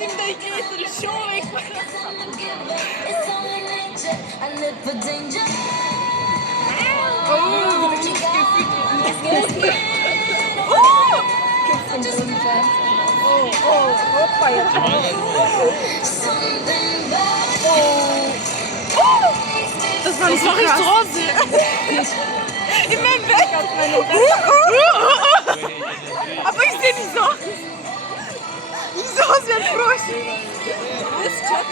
Nimm dein Gürtel schon weg. Oh, das ist gefühlt. Oh, hoppa jetzt. Das war nicht so krass. In meinem Bett. Aber ich sehe nicht so aus. Ich sehe aus wie ein Frosch. Wo ist Chat?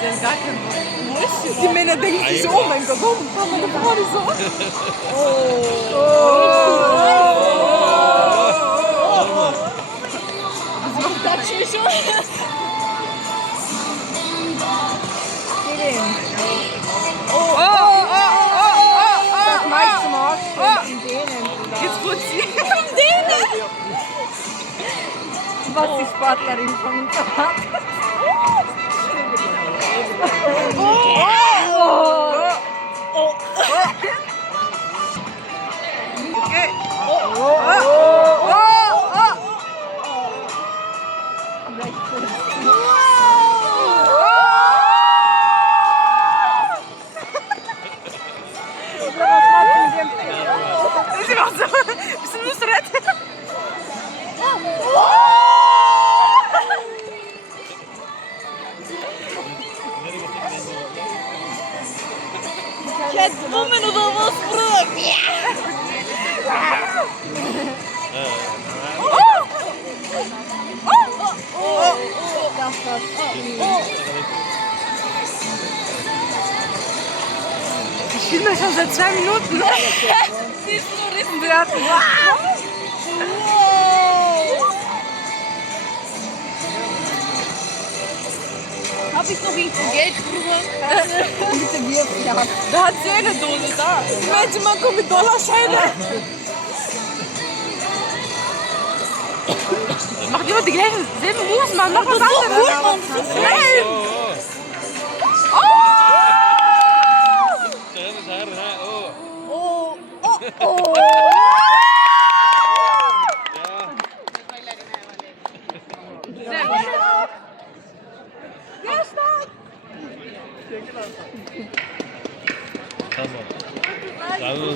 Die haben gar keinen Bock. Die Männer denken sich so, oh mein Gott, warum kann meine Frau nicht so? Das macht Klatsch mich schon. Das meiste Mal in denen. Jetzt putzt sie. In denen? Was die Sportlerin von uns erwartet. Sie macht so ein bisschen Nusret. Catwoman oder was, Bruder? Ich filme schon seit 2 Minuten. Siehst du, Rippenblatt. Hab ich noch irgendwo Geld drüber? Bitte wirf, ja. Da hat sie eine Dose da. Mensch, man kommt mit Dollarscheine. Macht immer die gleichen selben Moves, man. Mach was anderes. Nein! Tamam.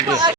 Tamam.